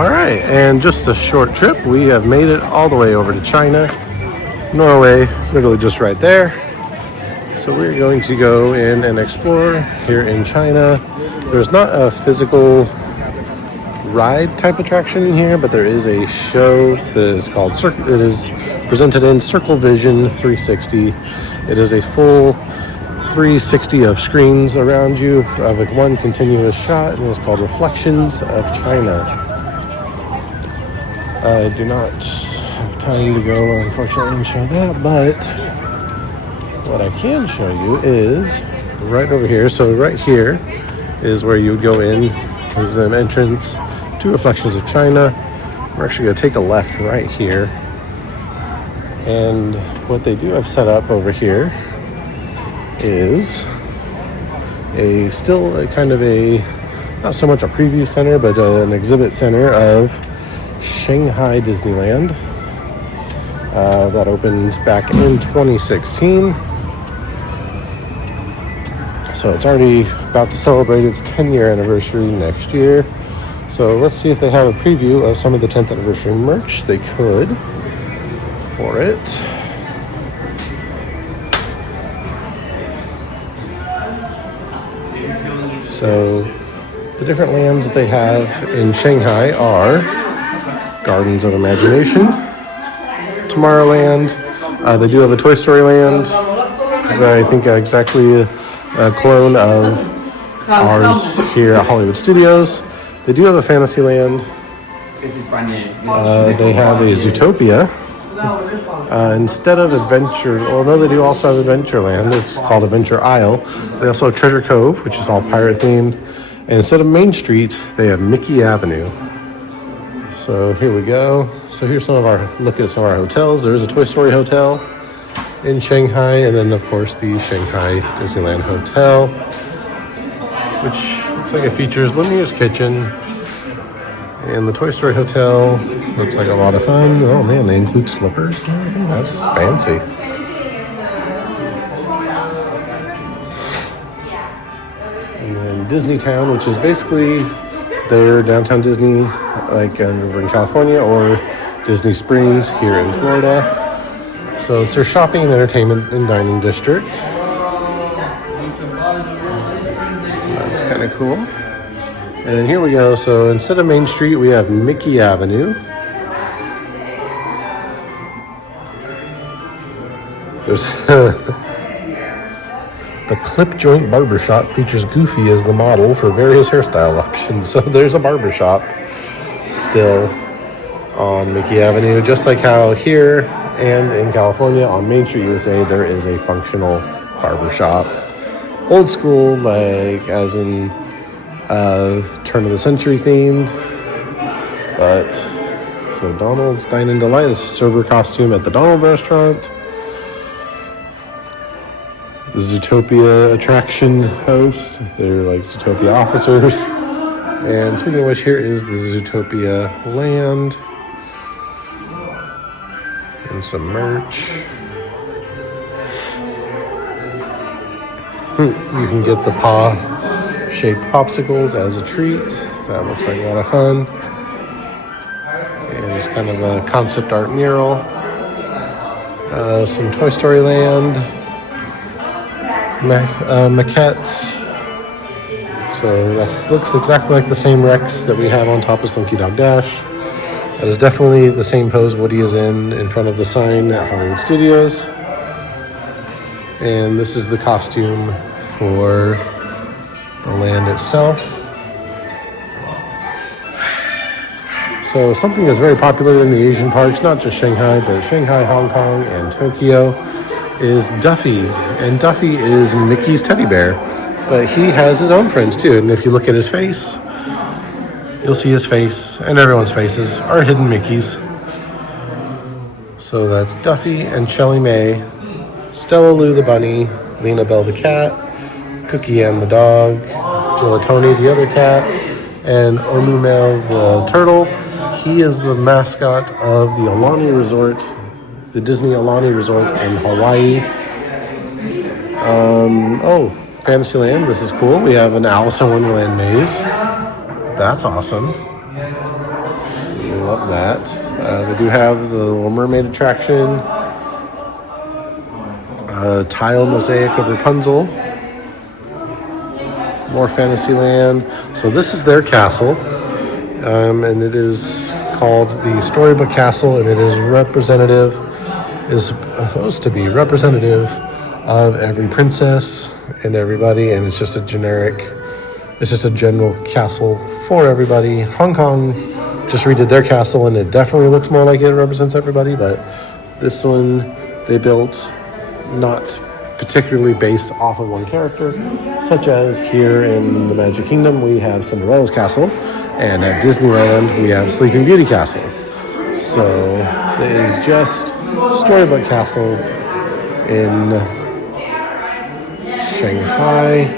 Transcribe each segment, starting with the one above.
Alright, and just a short trip. We have made it all the way over to China. Norway, literally just right there. So we're going to go in and explore here in China. There's not a physical ride type attraction in here, but there is a show that is called it is presented in Circle Vision 360. It is a full 360 of screens around you of like one continuous shot, and it's called Reflections of China. I do not have time to go, unfortunately, and show that, but what I can show you is right over here. So right here is where you would go in. There's an entrance to Reflections of China. We're actually going to take a left right here. And what they do have set up over here is still kind of a, not so much a preview center, but an exhibit center of Shanghai Disneyland. That opened back in 2016. So it's already about to celebrate its 10-year anniversary next year. So let's see if they have a preview of some of the 10th anniversary merch they could for it. So the different lands that they have in Shanghai are Gardens of Imagination, Tomorrowland. They do have a Toy Story Land. I think exactly a clone of ours here at Hollywood Studios. They do have a Fantasyland. They have a Zootopia. Instead of Adventure, although they do also have Adventureland, it's called Adventure Isle. They also have Treasure Cove, which is all pirate themed. And instead of Main Street, they have Mickey Avenue. So here we go. So here's some of our look at some of our hotels. There is a Toy Story hotel in Shanghai, and then of course the Shanghai Disneyland Hotel, which looks like it features Lumiere's Kitchen. And the Toy Story Hotel looks like a lot of fun. Oh man, they include slippers and everything. That's fancy. And then Disney Town, which is basically their downtown Disney, like over in California, or Disney Springs here in Florida. So it's their shopping and entertainment and dining district. So that's kind of cool. And then here we go. So instead of Main Street, we have Mickey Avenue. There's the Clip Joint Barbershop features Goofy as the model for various hairstyle options. So there's a barbershop still on Mickey Avenue, just like how here and in California on Main Street, USA, there is a functional barbershop. Old school, like as in turn of the century themed. But so Donald's Dine and Delight, this is a server costume at the Donald restaurant. The Zootopia attraction host, they're like Zootopia officers. And speaking of which, here is the Zootopia land. And some merch. You can get the paw-shaped popsicles as a treat. That looks like a lot of fun. And it's kind of a concept art mural. Some Toy Story Land. Maquettes. So that looks exactly like the same Rex that we have on top of Slinky Dog Dash. That is definitely the same pose Woody is in front of the sign at Hollywood Studios. And this is the costume for the land itself. So something that's very popular in the Asian parks, not just Shanghai, but Shanghai, Hong Kong, and Tokyo, is Duffy. And Duffy is Mickey's teddy bear, but he has his own friends too. And if you look at his face, you'll see his face, and everyone's faces are hidden Mickeys. So that's Duffy and Shelly Mae, Stella Lou the bunny, Lena Bell the cat, Cookie Ann the dog, Gelatoni the other cat, and Onumel the turtle. He is the mascot of the Aulani Resort, the Disney Aulani Resort in Hawaii. Fantasyland, this is cool. We have an Alice in Wonderland maze. That's awesome. about that. They do have the Little Mermaid attraction, tile mosaic of Rapunzel, more Fantasyland. So this is their castle, and it is called the Storybook Castle, and it is supposed to be representative of every princess and everybody, and it's just a general castle for everybody. Hong Kong just redid their castle, and it definitely looks more like it represents everybody, but this one they built not particularly based off of one character, such as here in the Magic Kingdom we have Cinderella's castle, and at Disneyland we have Sleeping Beauty Castle. So it is just Storybook Castle in Shanghai.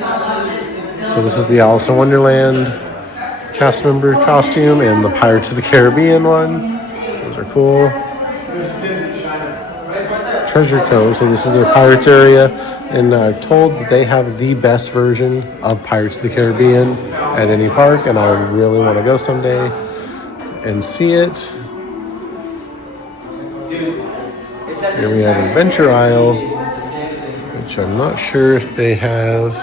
So this is the Alice in Wonderland cast member costume and the Pirates of the Caribbean one. Those are cool. Treasure Cove, so this is their Pirates area, and I'm told that they have the best version of Pirates of the Caribbean at any park, and I really want to go someday and see it. Here we have Adventure Isle, which I'm not sure if they have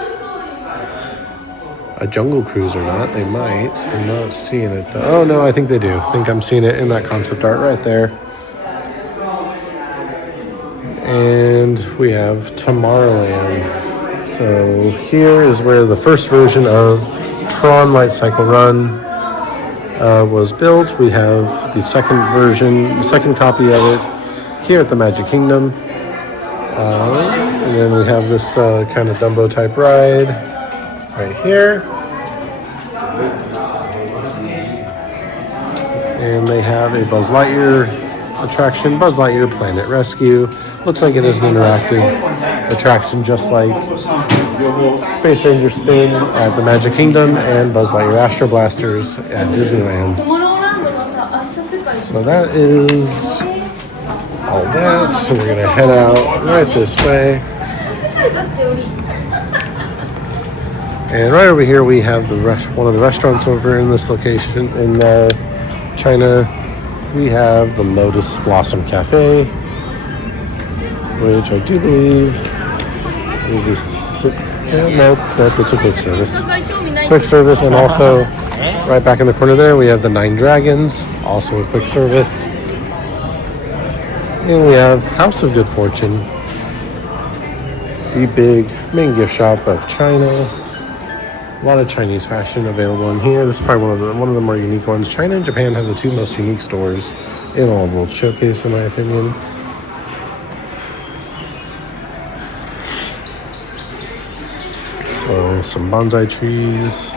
a Jungle Cruise or not. They might. I'm not seeing it though. Oh no, I think they do. I think I'm seeing it in that concept art right there. And we have Tomorrowland. So here is where the first version of Tron Light Cycle Run was built. We have the second copy of it here at the Magic Kingdom. And then we have this kind of Dumbo type ride right here. And they have a Buzz Lightyear attraction, Buzz Lightyear Planet Rescue. Looks like it is an interactive attraction, just like Space Ranger Spin at the Magic Kingdom and Buzz Lightyear Astro Blasters at Disneyland. So that is all that. So we're gonna head out right this way. And right over here we have one of the restaurants over in this location in China. We have the Lotus Blossom Cafe, which I do believe is nope, it's a quick service. Quick service, and also right back in the corner there we have the Nine Dragons, also a quick service. And we have House of Good Fortune, the big main gift shop of China. A lot of Chinese fashion available in here. This is probably one of the more unique ones. China and Japan have the two most unique stores in all of World Showcase, in my opinion. So some bonsai trees.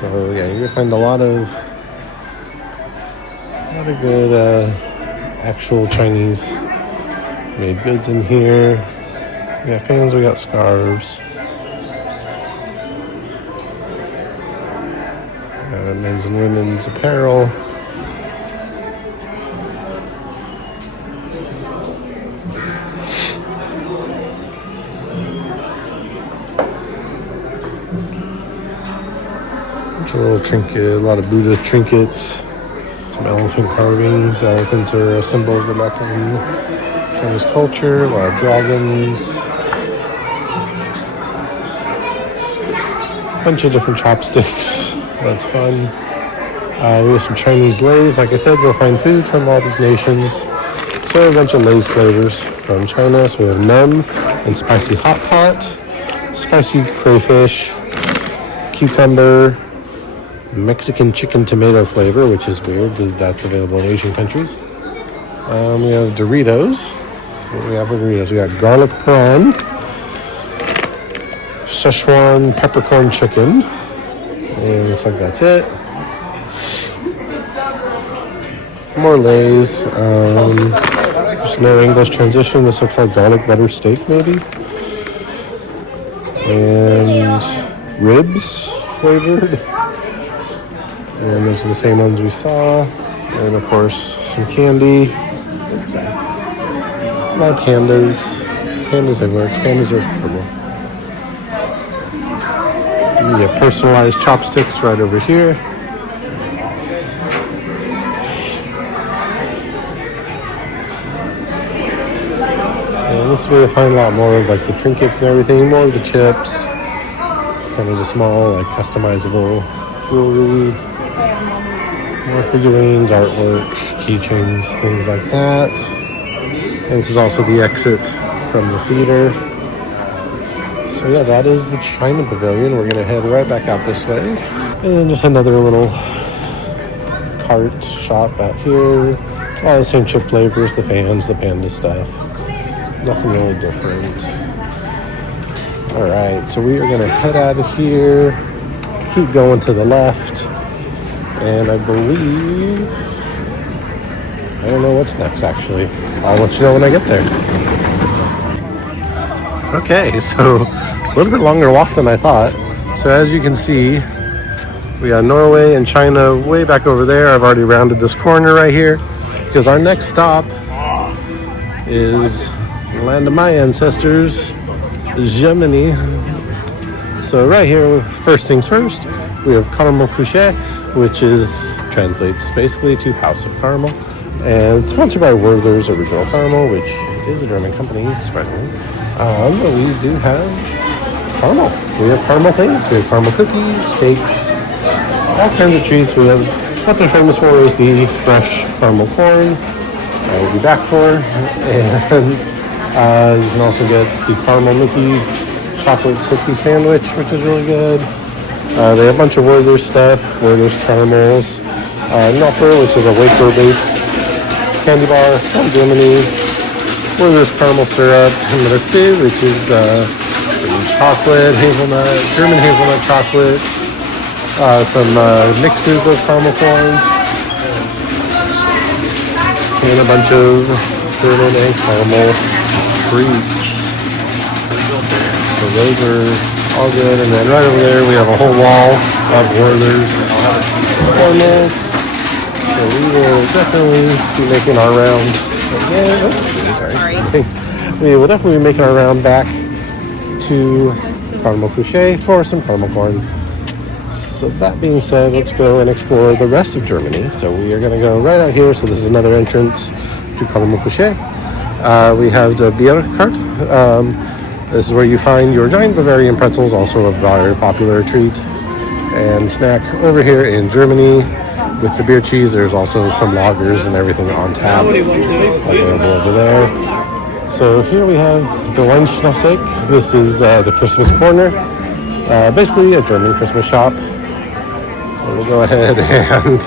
So yeah, you're gonna find a lot of good actual Chinese made goods in here. We got fans, we got scarves. Men's and women's apparel. A little trinket, a lot of Buddha trinkets, some elephant carvings. Elephants are a symbol of the luck in Chinese culture. A lot of dragons. A bunch of different chopsticks. That's fun. We have some Chinese Lays. Like I said, you'll find food from all these nations. So a bunch of Lay's flavors from China. So we have Num and Spicy Hot Pot, Spicy Crayfish, Cucumber, Mexican Chicken Tomato flavor, which is weird that that's available in Asian countries. We have Doritos. So what we have for Doritos? We got Garlic Prawn, Szechuan Peppercorn Chicken. And looks like that's it. More Lays. There's no English transition. This looks like garlic butter steak, maybe. And ribs flavored. And those are the same ones we saw. And of course, some candy. A lot of pandas. Pandas everywhere. Pandas are purple. You get personalized chopsticks right over here. And this is where you'll find a lot more of like the trinkets and everything, more of the chips, kind of the small, like customizable jewelry, more figurines, artwork, keychains, things like that. And this is also the exit from the theater. So yeah, that is the China Pavilion. We're gonna head right back out this way. And then just another little cart shop out here. All the same chip flavors, the fans, the panda stuff. Nothing really different. All right, so we are gonna head out of here, keep going to the left, and I believe, I don't know what's next actually. I'll let you know when I get there. Okay, so a little bit longer walk than I thought. So as you can see, we got Norway and China way back over there. I've already rounded this corner right here because our next stop is the land of my ancestors, Germany. So right here, first things first, we have Caramel Couché, which translates basically to House of Caramel. And it's sponsored by Werther's Original Caramel, which is a German company, surprisingly. But we do have caramel. We have caramel things. We have caramel cookies, cakes, all kinds of treats. We have, what they're famous for is the fresh caramel corn, which I will be back for. And you can also get the caramel Mickey chocolate cookie sandwich, which is really good. They have a bunch of Werther's stuff, Werther's caramels, Knopper, which is a wafer-based candy bar from Germany. Werther's caramel syrup, Merci, which is chocolate, hazelnut, German hazelnut chocolate, some mixes of caramel corn, and a bunch of German and caramel treats. So those are all good. And then right over there we have a whole wall of Werther's caramels. So we will definitely be making our rounds again. Oops, sorry. Thanks. We will definitely be making our round back to Caramel Couché for some caramel corn. So that being said, let's go and explore the rest of Germany. So we are going to go right out here. So this is another entrance to Caramel Couché. We have the Bierkart. This is where you find your giant Bavarian pretzels, also a very popular treat and snack over here in Germany. With the beer cheese, there's also some lagers and everything on tap available over there. So here we have the Weinschnassig. This is the Christmas corner, basically a German Christmas shop. So we'll go ahead and,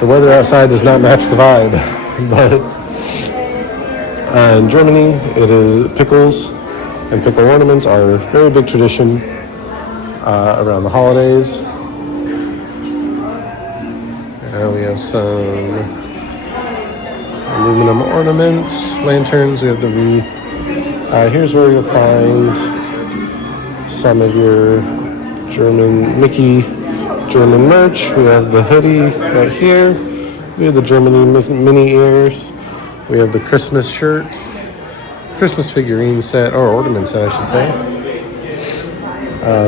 the weather outside does not match the vibe, but in Germany, it is pickles and pickle ornaments are a very big tradition around the holidays. We have some aluminum ornaments, lanterns, we have the wreath. Here's where you'll find some of your Mickey German merch. We have the hoodie right here. We have the Germany mini ears. We have the Christmas shirt, Christmas figurine set, or ornament set, I should say.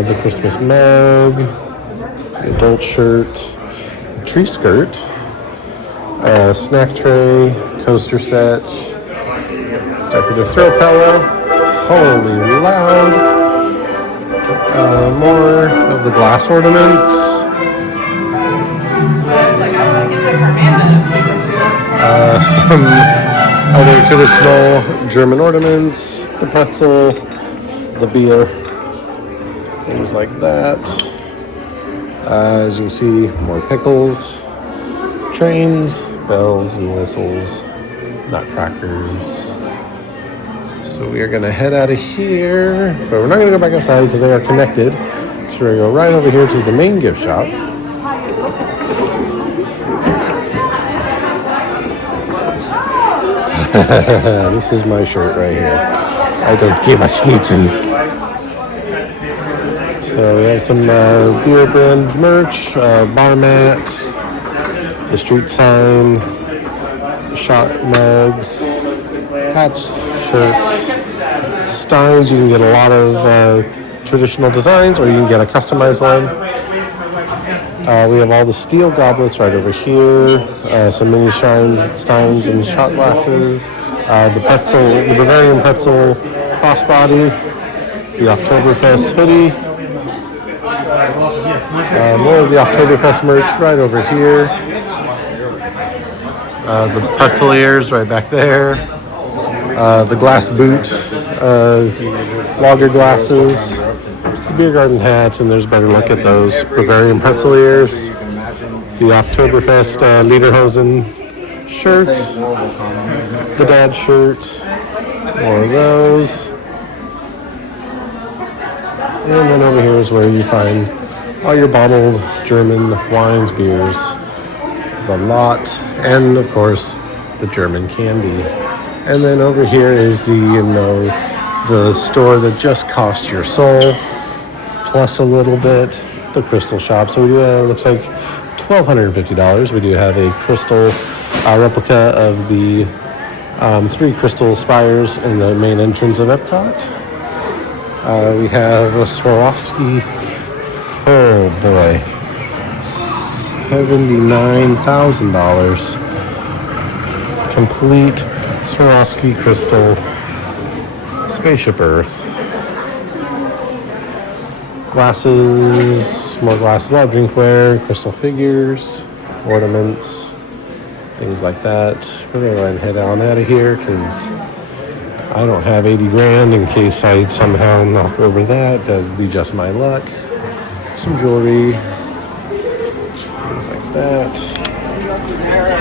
The Christmas mug, the adult shirt, tree skirt, snack tray, coaster set, decorative throw pillow, holy loud, more of the glass ornaments, some other traditional German ornaments, the pretzel, the beer, things like that. As you can see, more pickles, trains, bells and whistles, nutcrackers. So we are going to head out of here, but we're not going to go back outside because they are connected. So we're going to go right over here to the main gift shop. This is my shirt right here. I don't give a schnitzel. So we have some beer brand merch, bar mat, the street sign, shot mugs, hats, shirts, steins. You can get a lot of traditional designs, or you can get a customized one. We have all the steel goblets right over here, some mini steins and shot glasses, The Bavarian pretzel crossbody, the Oktoberfest hoodie. More of the Oktoberfest merch right over here. The pretzel ears right back there. The glass boot, lager glasses, the beer garden hats, and there's a better look at those Bavarian pretzel ears. The Oktoberfest lederhosen shirts, the dad shirt, more of those. And then over here is where you find all your bottled German wines, beers, the lot, and of course the German candy. And then over here is the store that just cost your soul, plus a little bit, the crystal shop. So we do looks like $1,250. We do have a crystal replica of the 3 crystal spires in the main entrance of Epcot. We have a Swarovski. Oh boy, $79,000. Complete Swarovski crystal spaceship Earth. Glasses, more glasses, a lot of drinkware, crystal figures, ornaments, things like that. We're gonna go ahead and head on out of here because I don't have 80 grand in case I somehow knock over that. That'd be just my luck. Some jewelry, things like that.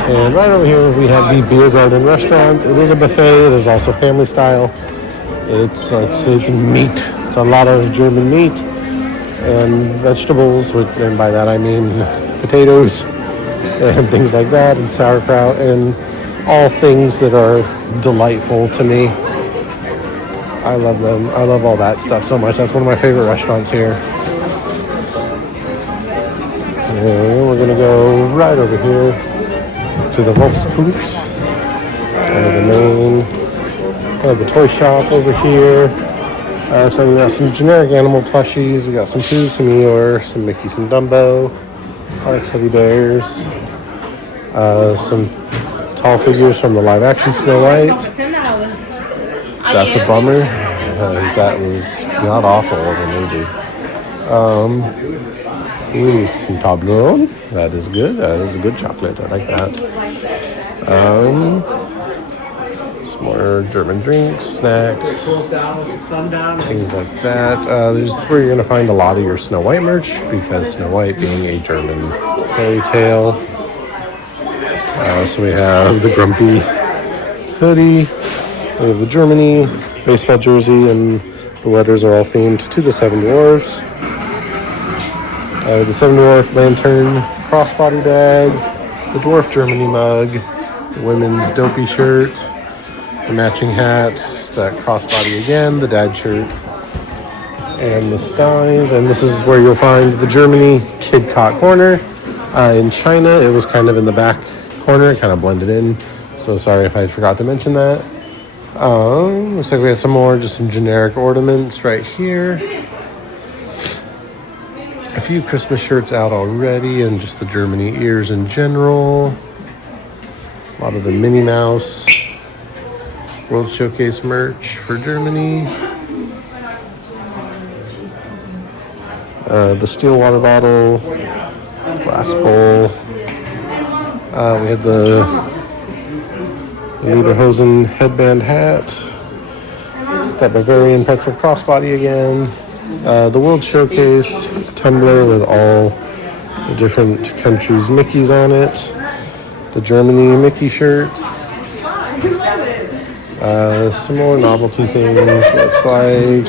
And right over here we have the Beer Garden restaurant. It is a buffet. It is also family style. It's meat. It's a lot of German meat and vegetables, and by that I mean potatoes and things like that, and sauerkraut, and all things that are delightful to me. I love them. I love all that stuff so much. That's one of my favorite restaurants here. And we're gonna go right over here to the Wolfskunks, the main, the toy shop over here. So we got some generic animal plushies. We got some Pooh, some Eeyore, some Mickey, some Dumbo, a lot of teddy bears, some tall figures from the live action Snow White. That's a bummer, because that was not awful of a movie. Some Toblerone. That is good. That is a good chocolate. I like that. Some more German drinks, snacks, things like that. This is where you're going to find a lot of your Snow White merch, because Snow White being a German fairy tale. So we have the Grumpy hoodie. We have the Germany baseball jersey, and the letters are all themed to the Seven Dwarfs. The Seven Dwarf lantern crossbody bag, the Dwarf Germany mug, the women's dopey shirt, the matching hats, that crossbody again, the dad shirt, and the Steins. And this is where you'll find the Germany Kid Cot corner. In China, it was kind of in the back corner, it kind of blended in. So sorry if I forgot to mention that. Looks like we have some more, just some generic ornaments right here. A few Christmas shirts out already, and just the Germany ears in general. A lot of the Minnie Mouse World Showcase merch for Germany. The steel water bottle, glass bowl. We had the Lederhosen headband hat. That Bavarian pretzel crossbody again. The World Showcase tumbler with all the different countries' Mickeys on it. The Germany Mickey shirt. Some more novelty things, looks like.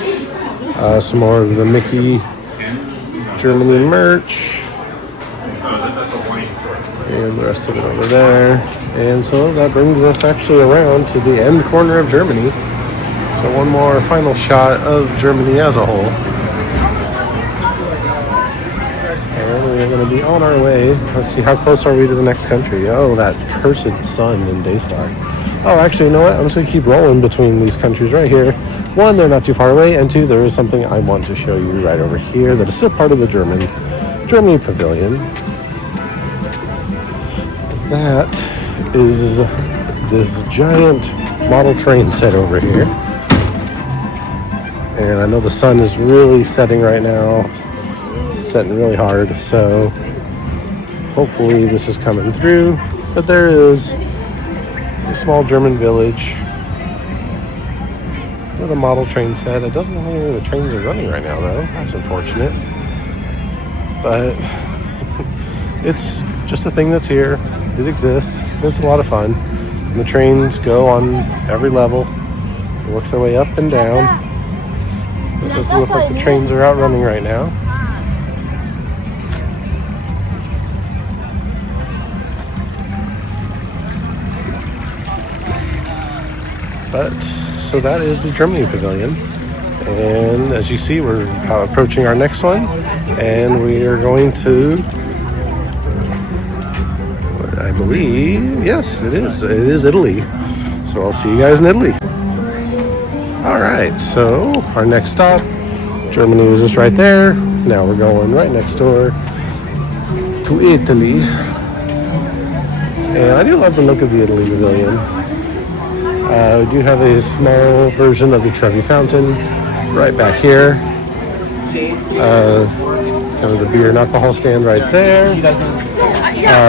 Some more of the Mickey Germany merch. And the rest of it over there. And so that brings us actually around to the end corner of Germany. So one more final shot of Germany as a whole. And we're going to be on our way. Let's see, how close are we to the next country? Oh, that cursed sun in Daystar. Oh, actually, you know what? I'm just going to keep rolling between these countries right here. One, they're not too far away. And two, there is something I want to show you right over here that is still part of the Germany Pavilion. That is this giant model train set over here. And I know the sun is really setting right now, setting really hard, so hopefully this is coming through. But there is a small German village with a model train set. It doesn't look like any of the trains are running right now though. That's unfortunate. But it's just a thing that's here. It exists. It's a lot of fun. And the trains go on every level. They work their way up and down. It doesn't look like the trains are out running right now. But, so that is the Germany Pavilion. And as you see, we're approaching our next one. And we are going to, I believe, yes, it is Italy. So I'll see you guys in Italy. All right, so our next stop, Germany is just right there. Now we're going right next door to Italy. And I do love the look of the Italy Pavilion. We do have a small version of the Trevi Fountain right back here. Kind of the beer and alcohol stand right there.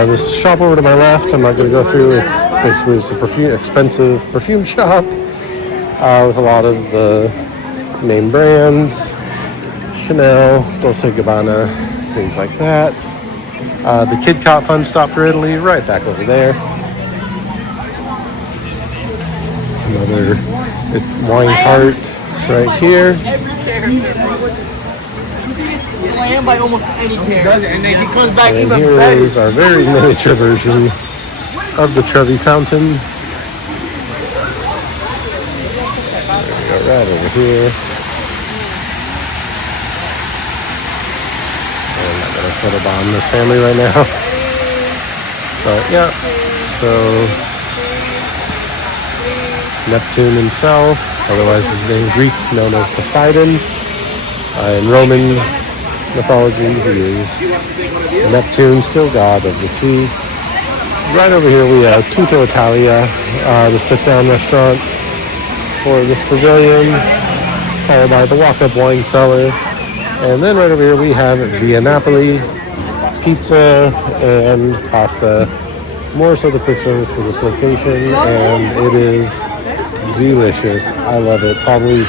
This shop over to my left, I'm not going to go through. It's basically just a expensive perfume shop with a lot of the name brands, Chanel, Dolce & Gabbana, things like that. The Kid Cop Fun Stop for Italy right back over there. Another wine cart right here. Slammed by almost any character. And then he comes back and here is our very miniature version of the Trevi Fountain. There we go, right over here. And I'm not going to photobomb this family right now. But yeah, so Neptune himself, otherwise his name Greek known as Poseidon. In Roman mythology, he is Neptune, still god of the sea. Right over here we have Tutto Italia, the sit-down restaurant for this pavilion, followed by the walk-up wine cellar. And then right over here we have Via Napoli, pizza and pasta. More so the quick service for this location, and it is delicious. I love it. Probably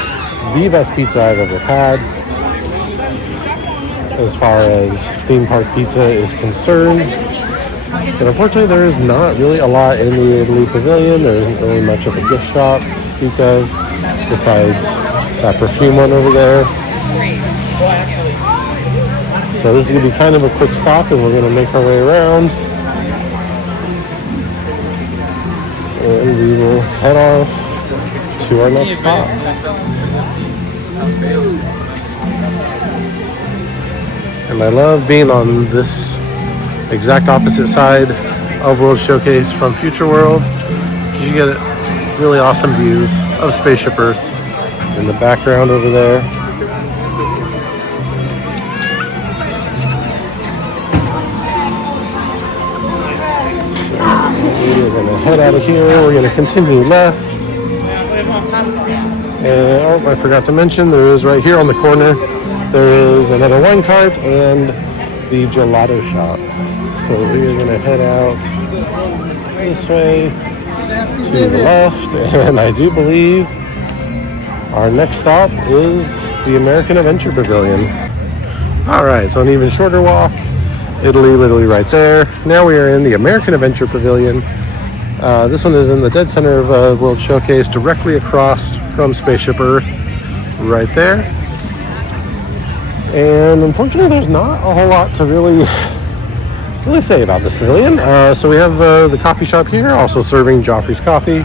the best pizza I've ever had. As far as theme park pizza is concerned. But unfortunately there is not really a lot in the Italy Pavilion. There isn't really much of a gift shop to speak of besides that perfume one over there. So this is going to be kind of a quick stop and we're going to make our way around. And we will head off to our next stop. And I love being on this exact opposite side of World Showcase from Future World, because you get really awesome views of Spaceship Earth in the background over there. So we're going to head out of here. We're going to continue left. And oh, I forgot to mention, there is right here on the corner, there is another wine cart and the gelato shop. So we're going to head out this way to the left, and I do believe our next stop is the American Adventure Pavilion. All right, so an even shorter walk. Italy, literally right there. Now we are in the American Adventure Pavilion. This one is in the dead center of World Showcase, directly across from Spaceship Earth, right there. And unfortunately, there's not a whole lot to really say about this pavilion. So we have the coffee shop here, also serving Joffrey's Coffee.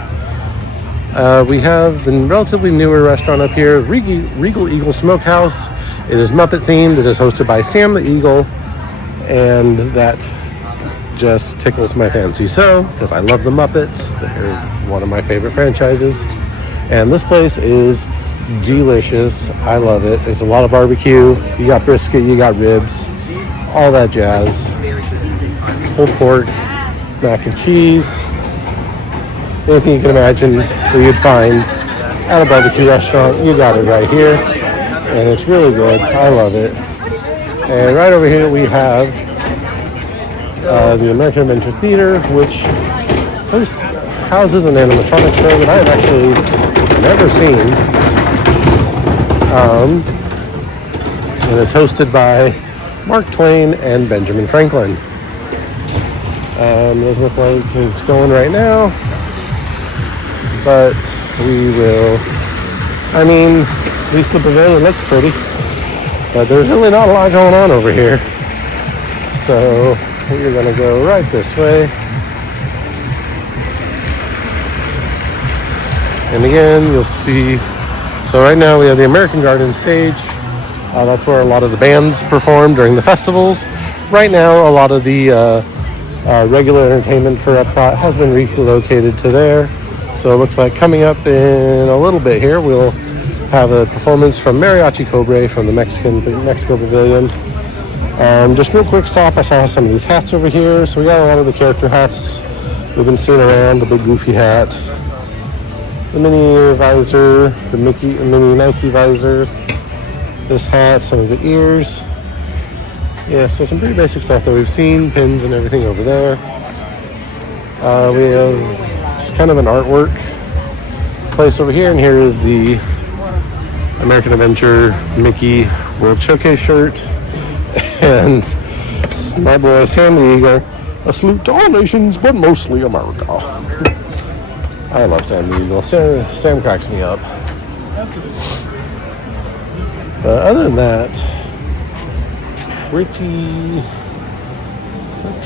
We have the relatively newer restaurant up here, Regal Eagle Smokehouse. It is Muppet themed. It is hosted by Sam the Eagle, and that just tickles my fancy so, because I love the Muppets. They're one of my favorite franchises. And this place is delicious. I love it. There's a lot of barbecue. You got brisket, you got ribs, all that jazz. Pulled pork, mac and cheese. anything you can imagine that you'd find at a barbecue restaurant, you got it right here. And it's really good. I love it. And right over here we have the American Adventure Theater, which houses an animatronic show that I have actually never seen. And it's hosted by Mark Twain and Benjamin Franklin. Doesn't look like it's going right now, but we will. I mean, at least the pavilion looks pretty, but there's really not a lot going on over here. So we're gonna go right this way. And again, you'll see, so right now we have the American Garden stage. That's where a lot of the bands perform during the festivals. Right now, a lot of the regular entertainment for Epcot has been relocated to there. So it looks like coming up in a little bit here, we'll have a performance from Mariachi Cobre from the Mexico Pavilion. Just real quick stop, I saw some of these hats over here. So we got a lot of the character hats we've been seeing around, the big goofy hat, the mini visor, the mini Nike visor, this hat, some of the ears. Yeah, so some pretty basic stuff that we've seen, pins and everything over there. We have just kind of an artwork place over here, and here is the American Adventure Mickey World Showcase shirt. And my boy Sam the Eagle, a salute to all nations, but mostly America. I love Sam the Eagle. Sam cracks me up. But other than that, pretty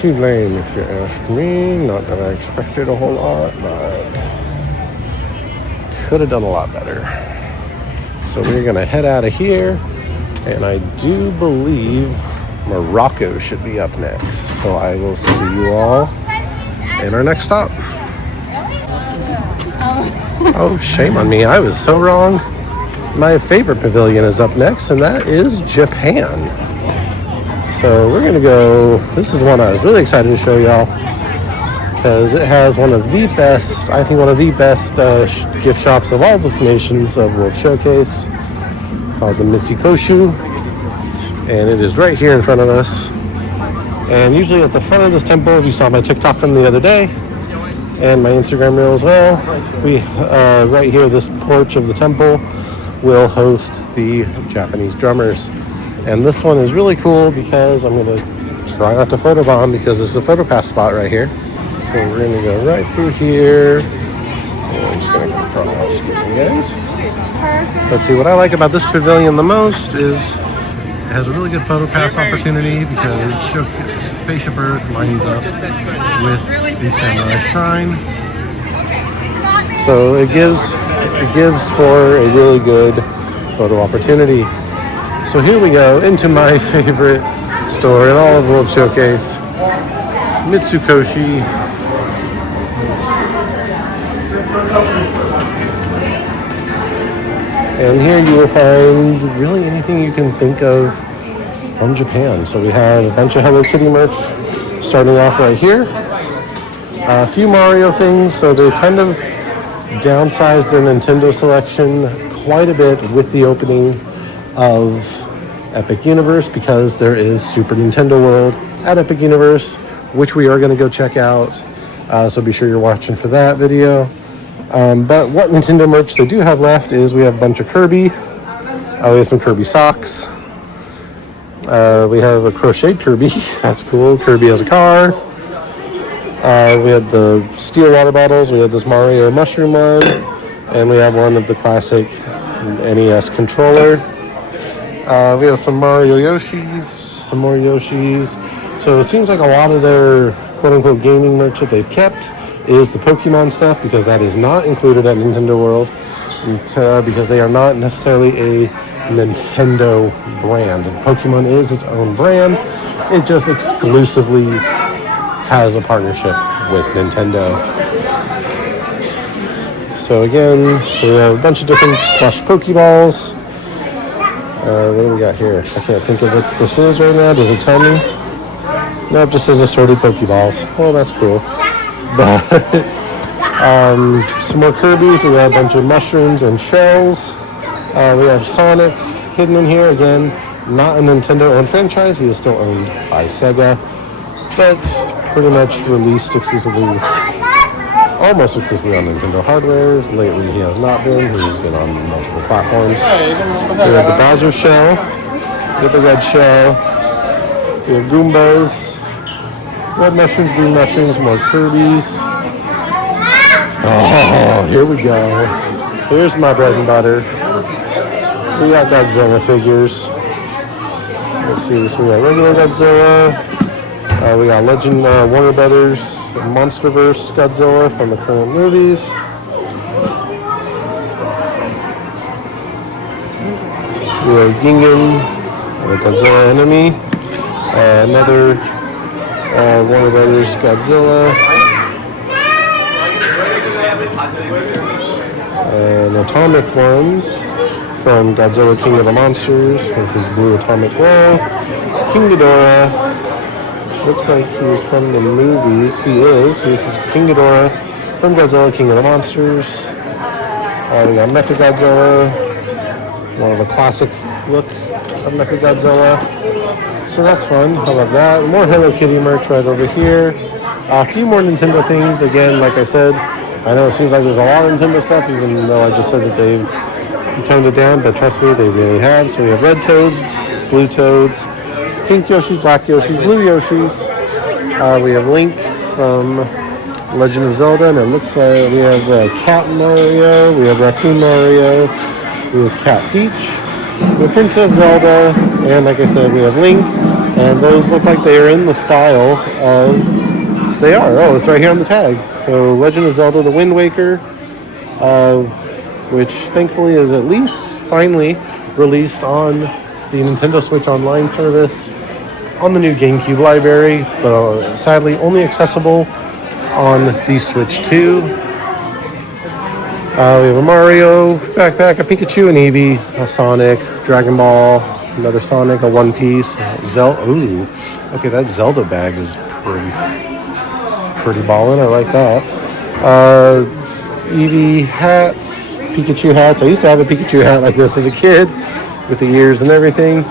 lame if you ask me. Not that I expected a whole lot, but could have done a lot better. So we're gonna head out of here, and I do believe Morocco should be up next. So I will see you all in our next stop. Oh, shame on me. I was so wrong. My favorite pavilion is up next, and that is Japan. So we're gonna go, this is one I was really excited to show y'all because it has one of the best, I think one of the best gift shops of all the nations of World Showcase, called the Mitsukoshi, and it is right here in front of us. And usually at the front of this temple, if you saw my TikTok from the other day, and my Instagram reel as well, we right here, this porch of the temple will host the Japanese drummers. And this one is really cool because I'm going to try not to photobomb because there's a photo pass spot right here. So we're going to go right through here. And I'm just going to go across, excuse me guys. Let's see, what I like about this pavilion the most is it has a really good photo pass opportunity because Spaceship Earth lines up with the Samurai Shrine. So it gives for a really good photo opportunity. So here we go into my favorite store in all of World Showcase, Mitsukoshi. And here you will find really anything you can think of from Japan. So we have a bunch of Hello Kitty merch starting off right here. A few Mario things, so they've kind of downsized their Nintendo selection quite a bit with the opening of Epic Universe because there is Super Nintendo World at Epic Universe, which we are going to go check out. So be sure you're watching for that video. But what Nintendo merch they do have left is we have a bunch of Kirby. We have some Kirby socks. We have a crocheted Kirby. That's cool. Kirby has a car. We had the steel water bottles. We had this Mario mushroom one. And we have one of the classic NES controller. We have some Mario Yoshis, some more Yoshis. So it seems like a lot of their quote-unquote gaming merch that they've kept is the Pokemon stuff because that is not included at Nintendo World because they are not necessarily a Nintendo brand. Pokemon is its own brand. It just exclusively has a partnership with Nintendo. So again, so we have a bunch of different plush Pokeballs. What do we got here? I can't think of what this is right now. Does it tell me? No, it just says assorted Pokeballs. Well, that's cool. But Some more Kirby's. We got a bunch of mushrooms and shells. We have Sonic hidden in here. Again, not a Nintendo-owned franchise. He is still owned by Sega, but pretty much released exclusively, almost exclusively on Nintendo hardware. Lately, he has not been. He's been on multiple platforms. We have the Bowser shell, with the red shell. We have Goombas, red mushrooms, green mushrooms, more Kirby's. Oh, here we go. Here's my bread and butter. We got Godzilla figures. Let's see this. We got regular Godzilla. We got Legend Warner Brothers Monsterverse Godzilla from the current movies. We have Gingan, the Godzilla enemy. Another Warner Brothers Godzilla. An atomic one from Godzilla King of the Monsters with his blue atomic glow. King Ghidorah, which looks like he's from the movies. He is. This is King Ghidorah from Godzilla King of the Monsters. We got Mechagodzilla, more of a classic look of Mechagodzilla. So that's fun. I love that. More Hello Kitty merch right over here. A few more Nintendo things. Again, like I said, I know it seems like there's a lot of Nintendo stuff, even though I just said that they've toned it down, but trust me, they really have. So we have red Toads, blue Toads, pink Yoshis, black Yoshis, blue Yoshis. We have Link from Legend of Zelda, and it looks like we have Cat Mario, we have Raccoon Mario, we have Cat Peach, we have Princess Zelda, and like I said, we have Link, and those look like they are in the style of... They are. Oh, it's right here on the tag. So, Legend of Zelda: The Wind Waker, which thankfully is at least finally released on the Nintendo Switch Online service on the new GameCube library, but sadly only accessible on the Switch 2. We have a Mario backpack, a Pikachu, an Eevee, a Sonic, Dragon Ball, another Sonic, a One Piece, Zelda. Ooh, okay, that Zelda bag is pretty ballin'. I like that. Eevee hats, Pikachu hats. I used to have a Pikachu hat like this as a kid with the ears and everything.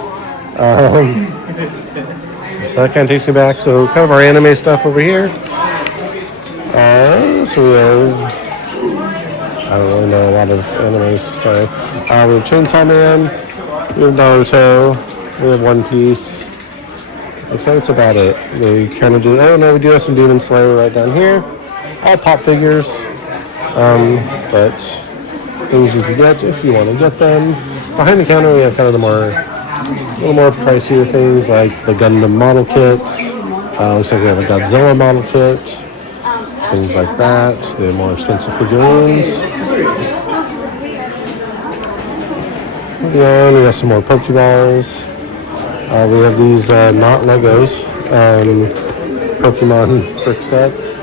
So that kind of takes me back. So kind of our anime stuff over here. So we have, I don't really know a lot of animes, sorry. We have Chainsaw Man, we have Naruto, we have One Piece. Looks like that's about it. They kind of do, oh no, we do have some Demon Slayer right down here. All pop figures, but things you can get if you want to get them. Behind the counter we have kind of the a little more pricier things like the Gundam model kits. Looks like we have a Godzilla model kit. Things like that. They're more expensive figurines. Moving on, we got some more Pokeballs. We have these not Legos, Pokemon brick sets.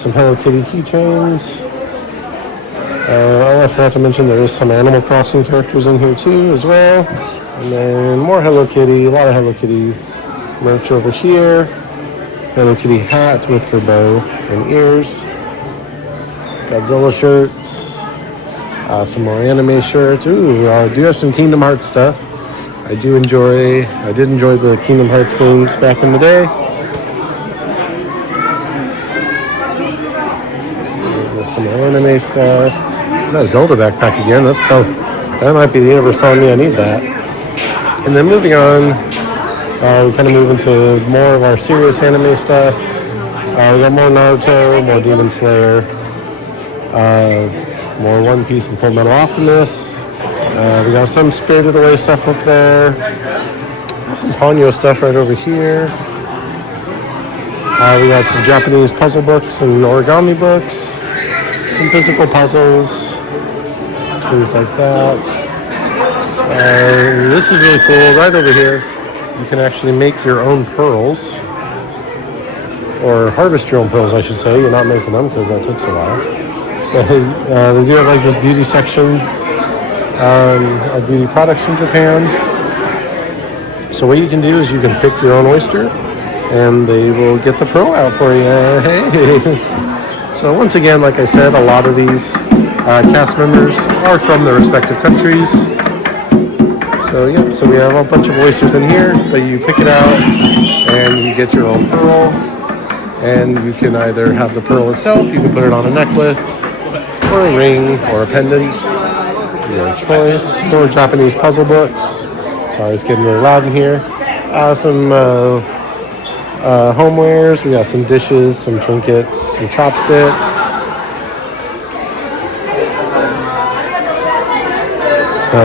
Some Hello Kitty keychains. I forgot to mention there is some Animal Crossing characters in here too as well. And then more Hello Kitty, a lot of Hello Kitty merch over here. Hello Kitty hat with her bow and ears. Godzilla shirts. Some more anime shirts. Ooh, I do have some Kingdom Hearts stuff. I did enjoy the Kingdom Hearts games back in the day. There's some anime stuff. Is that a Zelda backpack again? That might be the universe telling me I need that. And then moving on, we kind of move into more of our serious anime stuff. We got more Naruto, more Demon Slayer, more One Piece and Full Metal Alchemist. We got some Spirited Away stuff up there. Some Ponyo stuff right over here. We got some Japanese puzzle books and origami books. Some physical puzzles. Things like that. This is really cool. Right over here, you can actually make your own pearls. Or harvest your own pearls, I should say. You're not making them because that takes a while. They do have like this beauty section of beauty products in Japan. So what you can do is you can pick your own oyster and they will get the pearl out for you. Hey. So once again, like I said, a lot of these cast members are from their respective countries. So yep, so we have a bunch of oysters in here, but you pick it out and you get your own pearl. And you can either have the pearl itself, you can put it on a necklace, or a ring, or a pendant, your choice. Or Japanese puzzle books. Sorry, it's getting really loud in here. Some homewares. We got some dishes, some trinkets, some chopsticks.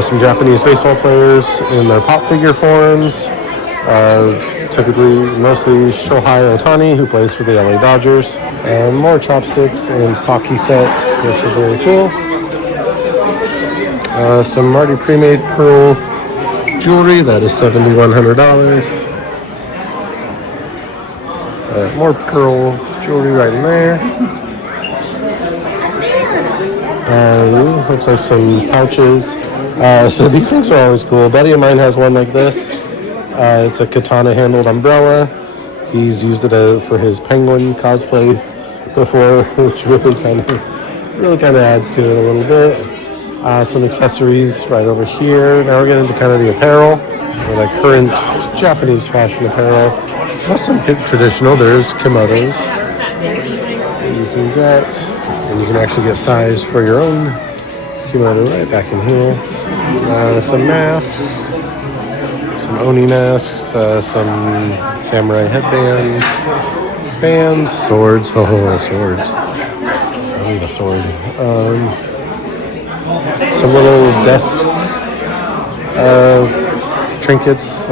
Some Japanese baseball players in their pop figure forms. Typically, mostly Shohei Ohtani, who plays for the LA Dodgers. And more chopsticks and sake sets, which is really cool. Some already pre-made pearl jewelry, that is $7,100. More pearl jewelry right in there. Looks like some pouches. So these things are always cool. A buddy of mine has one like this. It's a katana-handled umbrella. He's used it for his penguin cosplay before, which really kind of adds to it a little bit. Some accessories right over here. Now we're getting into kind of the apparel, or like current Japanese fashion apparel. Plus some traditional. There's kimonos you can get, and you can actually get sized for your own kimono right back in here. Some masks, some oni masks, some samurai headbands, fans, swords. Oh, swords! I need a sword. Some little desk trinkets.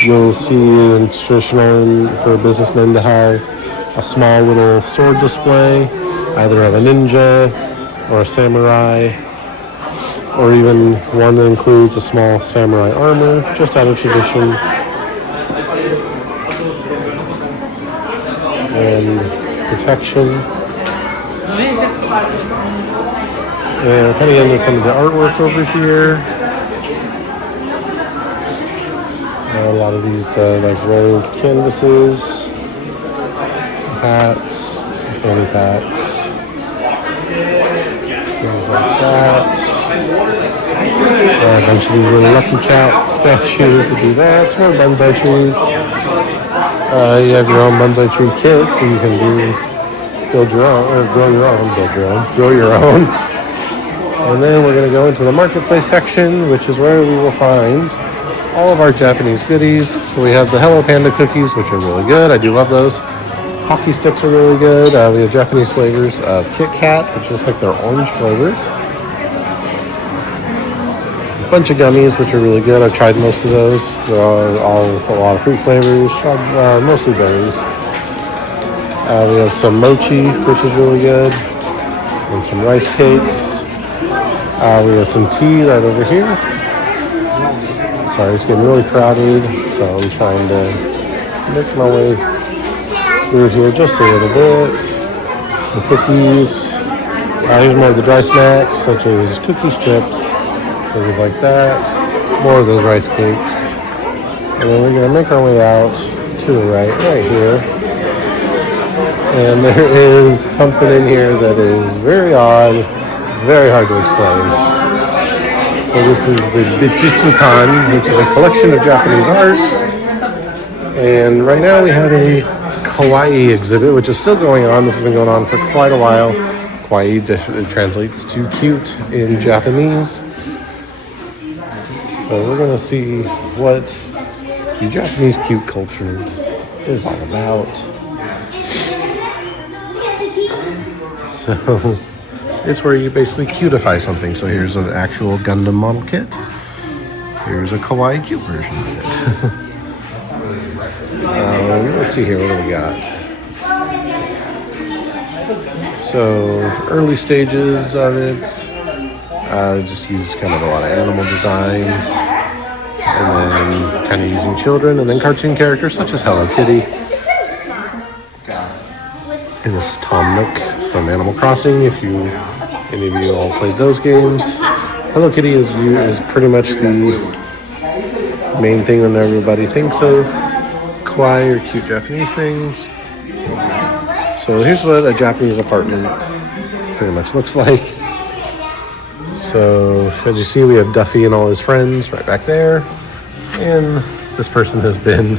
You'll see in traditional for businessmen to have a small little sword display, either of a ninja or a samurai, or even one that includes a small samurai armor, just out of tradition. And protection. And we're kind of getting into some of the artwork over here. A lot of these like rolled canvases, hats, fanny packs, things like that. A bunch of these little Lucky Cat statues that do that. Some more bonsai trees. You have your own bonsai tree kit that you can grow your own. And then we're going to go into the marketplace section, which is where we will find all of our Japanese goodies. So we have the Hello Panda cookies, which are really good. I do love those. Hockey sticks are really good. We have Japanese flavors of Kit Kat, which looks like they're orange flavored. A bunch of gummies, which are really good. I've tried most of those. They're all a lot of fruit flavors, mostly berries. We have some mochi, which is really good, and some rice cakes. We have some tea right over here. Sorry, it's getting really crowded, so I'm trying to make my way through here just a little bit. Some cookies. Here's more of the dry snacks, such as cookie strips, things like that. More of those rice cakes. And then we're going to make our way out to the right here. And there is something in here that is very odd, very hard to explain. So this is the Bichisukan, which is a collection of Japanese art. And right now we have a kawaii exhibit, which is still going on. This has been going on for quite a while. Kawaii translates to cute in Japanese. So we're going to see what the Japanese cute culture is all about. So it's where you basically cutify something. So here's an actual Gundam model kit. Here's a kawaii cute version of it. Let's see here, what do we got? So early stages of it, just use kind of a lot of animal designs, and then kind of using children, and then cartoon characters such as Hello Kitty. And this is Tom Nook from Animal Crossing, if any of you all played those games. Hello Kitty is pretty much the main thing that everybody thinks of kawaii or cute Japanese things. So So here's what a Japanese apartment pretty much looks like. So as you see, we have Duffy and all his friends right back there. And this person has been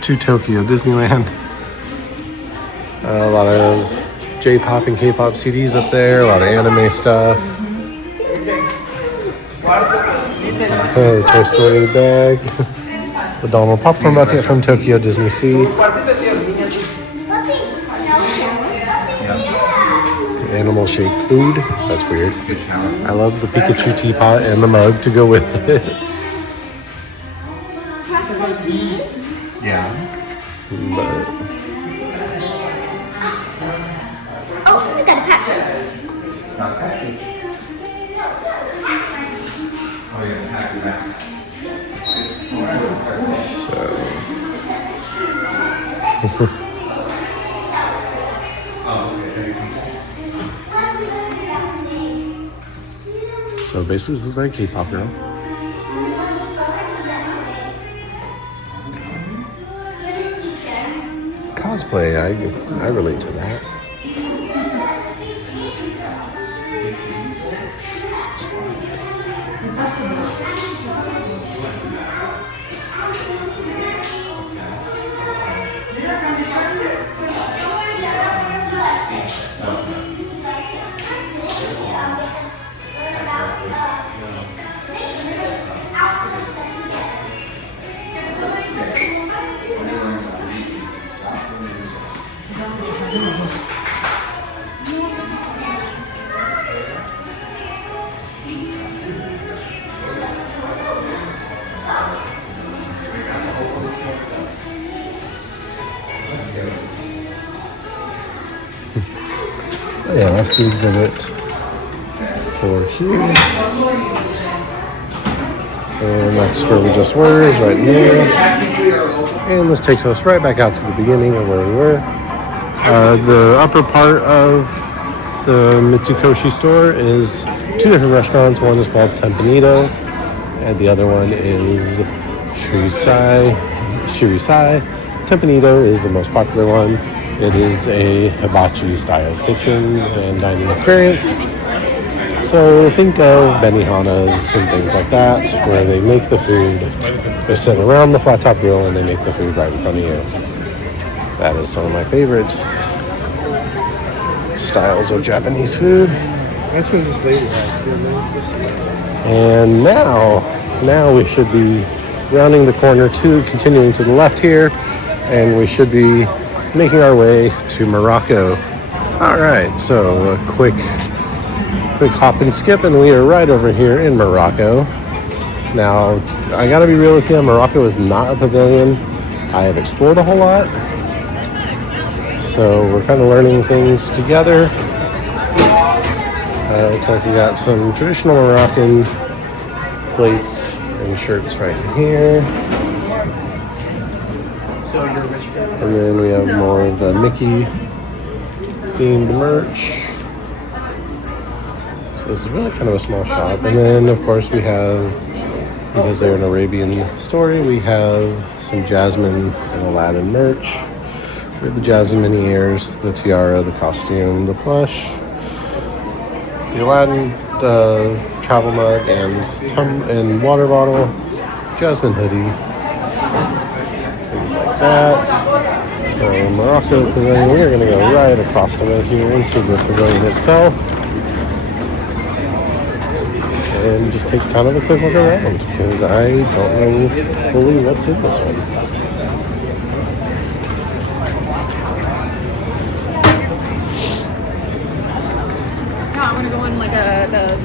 to Tokyo Disneyland. A lot of J-pop and K-pop CDs up there, a lot of anime stuff. The Toy Story bag. The Donald popcorn bucket from Tokyo Disney Sea. Animal shaped food. That's weird. I love the Pikachu teapot and the mug to go with it. Yeah. But Oh, we got a pack. So basically this is like a K-pop girl. Cosplay, I relate to that. Yeah, that's the exhibit for here. And that's where we just were, is right in there. And this takes us right back out to the beginning of where we were. The upper part of the Mitsukoshi store is two different restaurants. One is called Tempanito, and the other one is Shirisai. Tempanito is the most popular one. It is a hibachi style kitchen and dining experience. So think of Benihanas and things like that, where they make the food. They sit around the flat top grill and they make the food right in front of you. That is some of my favorite styles of Japanese food. That's what this lady has. And now we should be rounding the corner continuing to the left here, and we should be making our way to Morocco. All right, so a quick hop and skip, and we are right over here in Morocco. Now, I gotta be real with you, Morocco is not a pavilion I have explored a whole lot. So we're kind of learning things together. Looks like we got some traditional Moroccan plates and shirts right here. And then we have more of the Mickey themed merch. So this is really kind of a small shop. And then of course we have, because they're an Arabian story, we have some Jasmine and Aladdin merch. We have the Jasmine mini ears, the tiara, the costume, the plush, the Aladdin, the travel mug and water bottle, Jasmine hoodie, things like that. So Morocco Pavilion, we are going to go right across the way here into the pavilion itself and just take kind of a quick look around, because I don't know fully what's in this one.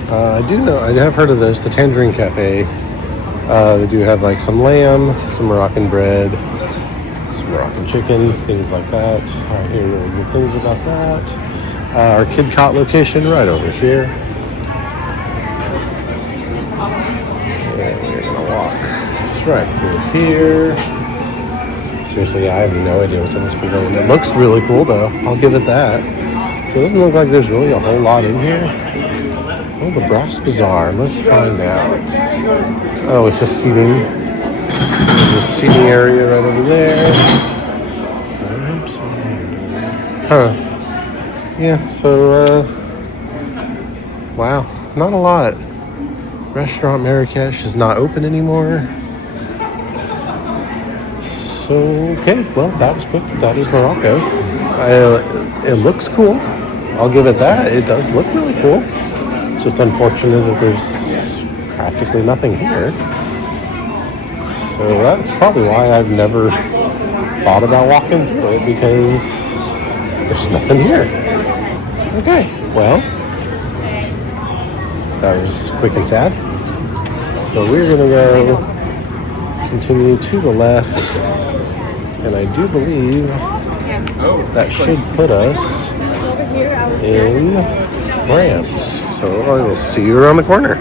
I do know, I have heard of this, the Tangerine Cafe. They do have like some lamb, some Moroccan bread, some Moroccan chicken, things like that. I hear really good things about that. Our Kid Cot location right over here. And we're gonna walk right through here. Seriously, I have no idea what's in this pavilion. It looks really cool though, I'll give it that. So it doesn't look like there's really a whole lot in here. Oh, the Brass Bazaar. Let's find out. Oh, it's just seating. There's a seating area right over there. Huh. Yeah, so, wow, not a lot. Restaurant Marrakesh is not open anymore. So, okay, well, that was quick. That is Morocco. It looks cool. I'll give it that. It does look really cool. It's just unfortunate that there's practically nothing here. So that's probably why I've never thought about walking through it, because there's nothing here. Okay, well, that was quick and sad. So we're gonna go continue to the left, and I do believe that should put us in France. So I will see you around the corner.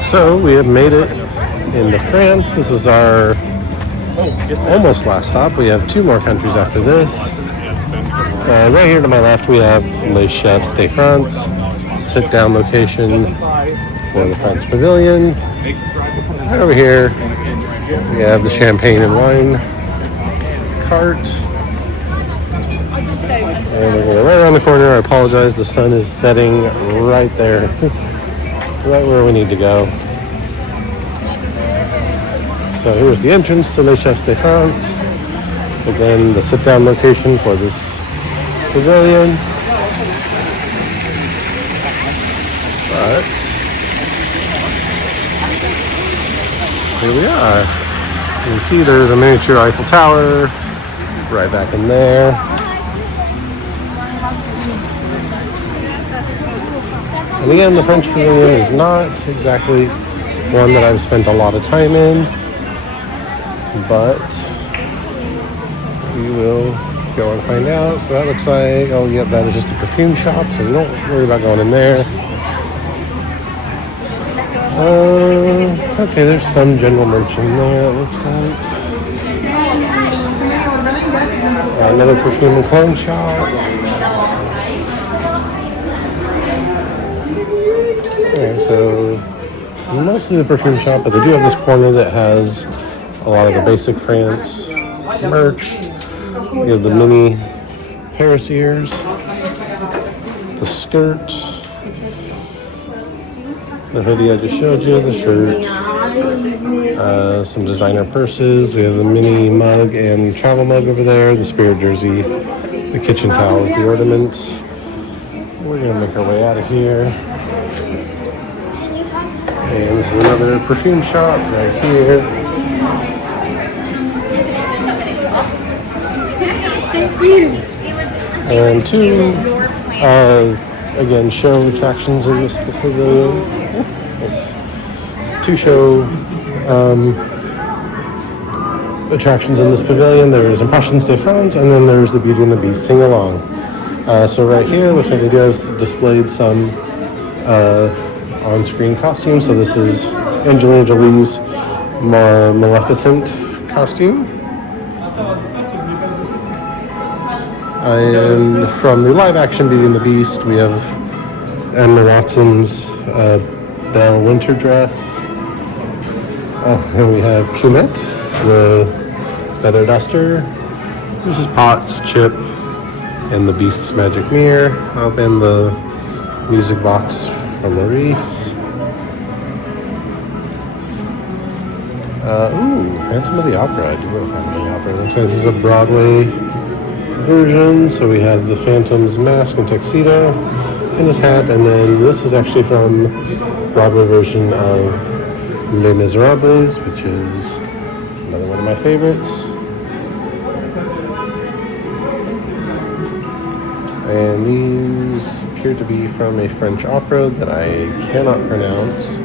So we have made it into France. This is our almost last stop. We have 2 more countries after this. Right here to my left we have Les Chefs de France, sit-down location for the France Pavilion. Right over here we have the champagne and wine cart. And we're going to go right around the corner. I apologize, the sun is setting right there, right where we need to go. So here's the entrance to Les Chefs de France, and then the sit-down location for this pavilion. But here we are. You can see there's a miniature Eiffel Tower right back in there. And again, the French Pavilion is not exactly one that I've spent a lot of time in, but we will go and find out. So that looks like, oh yep, that is just the perfume shop, so we don't worry about going in there. Okay, there's some general merch in there, it looks like. Another perfume and cologne shop. Okay, so mostly the perfume shop, but they do have this corner that has a lot of the basic France merch. We have the mini Harris ears, the skirt, the hoodie I just showed you, the shirt, some designer purses. We have the mini mug and travel mug over there, the Spirit jersey, the kitchen towels, the ornaments. We're gonna make our way out of here. And this is another perfume shop right here. Thank you. And 2, again, show attractions in this pavilion. Thanks. 2 show attractions in this pavilion. There's Impressions de France, and then there's the Beauty and the Beast sing along. So right here, looks like they do have displayed some on-screen costumes. So this is Angelina Jolie's Maleficent costume. And from the live-action Beauty and the Beast, we have Emma Watson's Belle winter dress. And we have Plumette, the feather duster. This is Potts, Chip, and the Beast's magic mirror. Up in the music box from Maurice. Phantom of the Opera. I do love Phantom of the Opera. It looks like this is a Broadway version. So we have the Phantom's mask and tuxedo and his hat, and then this is actually from Broadway version of Les Miserables, which is another one of my favorites. And these appear to be from a French opera that I cannot pronounce.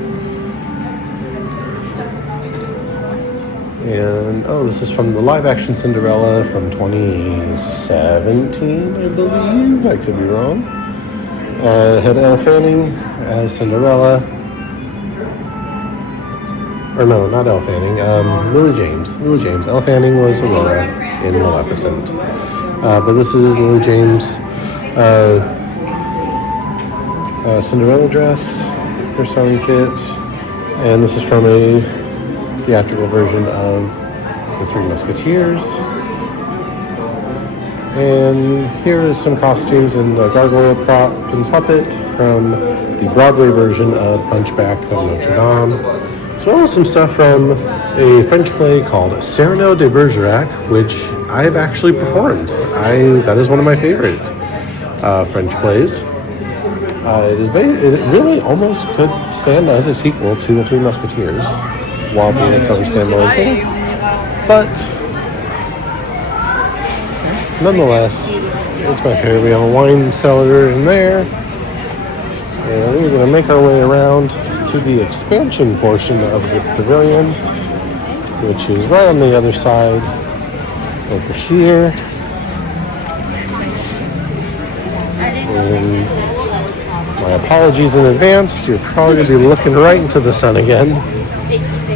And, this is from the live-action Cinderella from 2017, I believe. I could be wrong. Had Elle Fanning as Cinderella. Or no, not Elle Fanning. Lily James. Elle Fanning was Aurora in Maleficent. But this is Lily James' Cinderella dress, her sewing kit. And this is from a theatrical version of The Three Musketeers. And here is some costumes in the gargoyle prop and puppet from the Broadway version of Hunchback of Notre Dame, as well as some stuff from a French play called Cyrano de Bergerac, which I've actually performed. That is one of my favorite French plays. It really almost could stand as a sequel to The Three Musketeers, while being its own standalone thing. But nonetheless, it's my favorite. We have a wine cellar in there, and we're going to make our way around to the expansion portion of this pavilion, which is right on the other side over here. And my apologies in advance. You're probably going to be looking right into the sun again,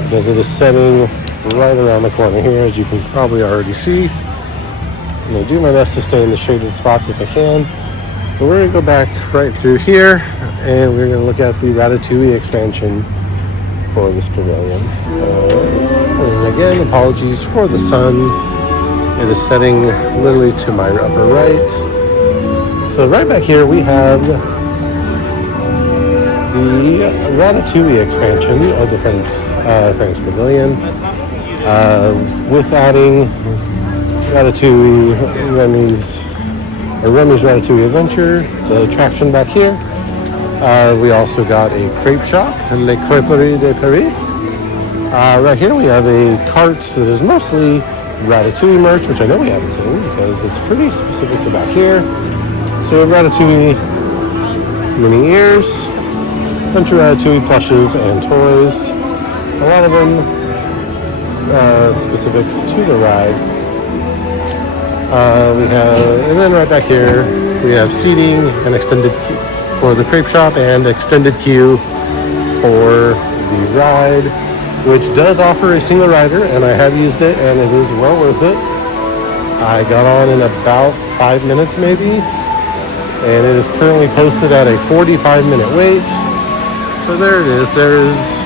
because it is setting right around the corner here, as you can probably already see. I'm going to do my best to stay in the shaded spots as I can. But we're going to go back right through here, and we're going to look at the Ratatouille expansion for this pavilion. And again, apologies for the sun. It is setting literally to my upper right. So right back here we have the Ratatouille expansion of the France Pavilion, with adding Ratatouille, Remy's Ratatouille Adventure, the attraction back here. We also got a crepe shop, Le Crêperie de Paris. Right here we have a cart that is mostly Ratatouille merch, which I know we haven't seen because it's pretty specific to back here. So we have Ratatouille mini ears, a bunch of Ratatouille plushes and toys, a lot of them specific to the ride. And then right back here we have seating and extended queue for the crepe shop and extended queue for the ride, which does offer a single rider, and I have used it and it is well worth it. I got on in about 5 minutes maybe, and it is currently posted at a 45-minute wait. So there it is. There's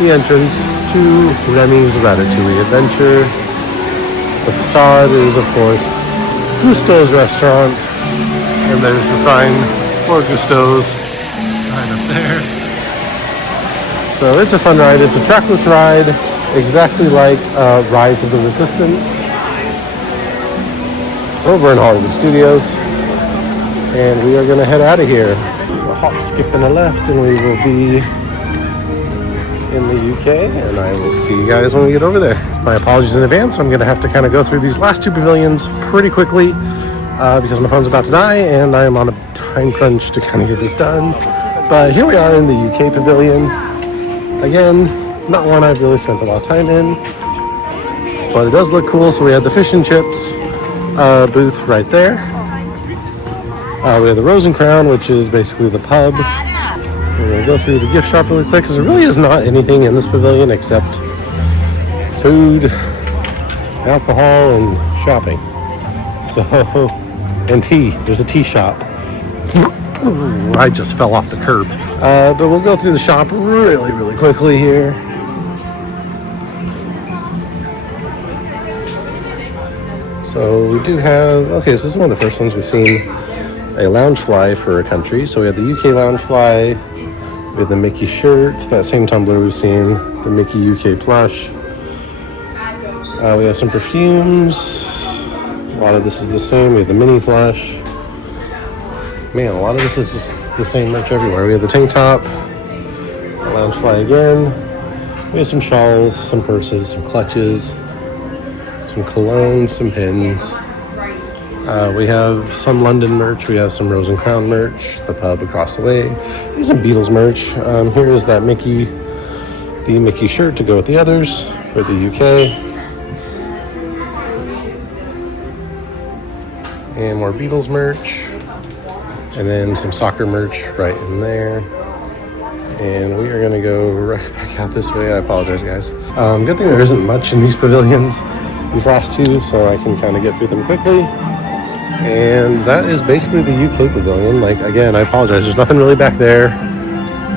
the entrance to Remy's Ratatouille Adventure. The facade is, of course, Gusteau's restaurant, and there's the sign for Gusteau's right up there. So it's a fun ride. It's a trackless ride, exactly like Rise of the Resistance over in Hollywood Studios. And we are going to head out of here. A hop, skip, and a left, and we will be in the UK, and I will see you guys when we get over there. My apologies in advance. I'm going to have to kind of go through these last two pavilions pretty quickly because my phone's about to die, and I am on a time crunch to kind of get this done. But here we are in the UK pavilion. Again, not one I've really spent a lot of time in, but it does look cool. So we had the fish and chips booth right there. We have the Rose and Crown, which is basically the pub. We're going to go through the gift shop really quick, because there really is not anything in this pavilion except food, alcohol, and shopping. So, and tea. There's a tea shop. I just fell off the curb. But we'll go through the shop really, really quickly here. So we do have, okay, so this is one of the first ones we've seen, a Loungefly for a country. So we have the UK Loungefly, we have the Mickey shirt, that same tumbler we've seen, the Mickey UK plush. We have some perfumes. A lot of this is the same. We have the mini plush. Man, a lot of this is just the same merch everywhere. We have the tank top, Loungefly again. We have some shawls, some purses, some clutches, some colognes, some pins. We have some London merch. We have some Rose and Crown merch, the pub across the way. We have some Beatles merch. Here is that the Mickey shirt to go with the others for the UK. And more Beatles merch. And then some soccer merch right in there. And we are going to go right back out this way. I apologize, guys. Good thing there isn't much in these pavilions, these last two, so I can kind of get through them quickly. And that is basically the UK pavilion. Like, again, I apologize. There's nothing really back there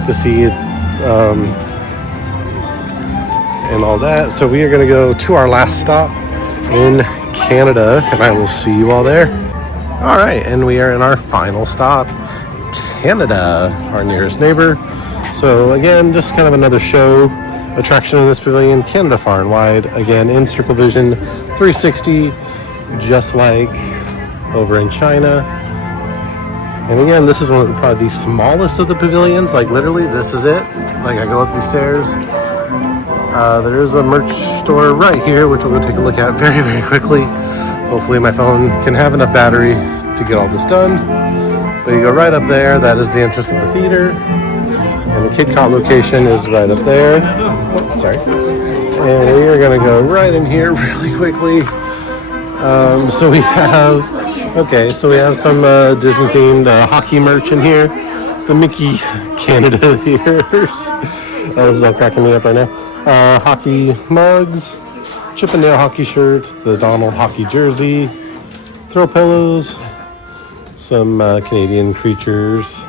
to see it, and all that. So we are going to go to our last stop in Canada, and I will see you all there. All right, and we are in our final stop, Canada, our nearest neighbor. So again, just kind of another show attraction in this pavilion, Canada Far and Wide. Again, in Circle Vision 360, just like over in China. And again, this is one of probably the smallest of the pavilions. Like literally, this is it. Like I go up these stairs. There is a merch store right here, which we'll go take a look at very, very quickly. Hopefully my phone can have enough battery to get all this done. But you go right up there. That is the entrance to the theater. And the KidCot location is right up there. Oh, sorry. And we are going to go right in here really quickly. So we have some Disney themed hockey merch in here. The Mickey Canada ears. This is all cracking me up right now. Hockey mugs, Chip and Dale hockey shirt, the Donald hockey jersey, throw pillows, some Canadian creatures,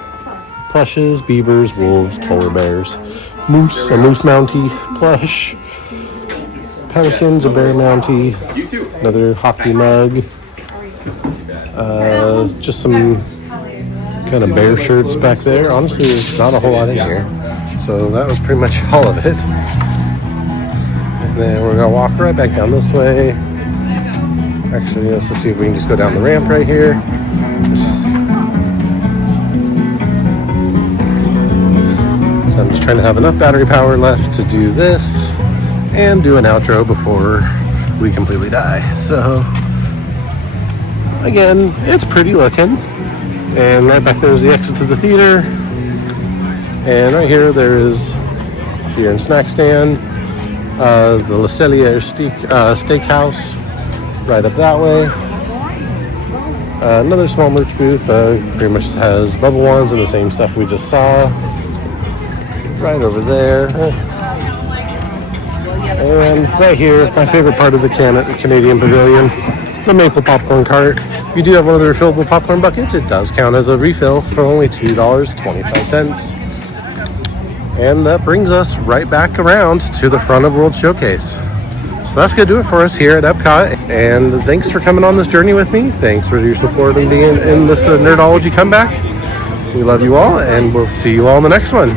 plushes, beavers, wolves, polar bears, moose, a moose mountie plush, pelicans, a bear mountie, another hockey mug, just some kind of bear shirts back there. Honestly, there's not a whole lot in here. So that was pretty much all of it. And then we're gonna walk right back down this way. Actually, let's just see if we can just go down the ramp right here. So I'm just trying to have enough battery power left to do this and do an outro before we completely die. So again, it's pretty looking. And right back there is the exit to the theater. And right here, there is beer and snack stand. The Le Cellier Steakhouse, right up that way. Another small merch booth, pretty much has bubble ones and the same stuff we just saw. Right over there. And right here, my favorite part of the Canadian Pavilion, the maple popcorn cart. If you do have one of the refillable popcorn buckets, it does count as a refill for only $2.25. And that brings us right back around to the front of World Showcase. So that's going to do it for us here at Epcot. And thanks for coming on this journey with me. Thanks for your support and being in this Nerdology comeback. We love you all, and we'll see you all in the next one.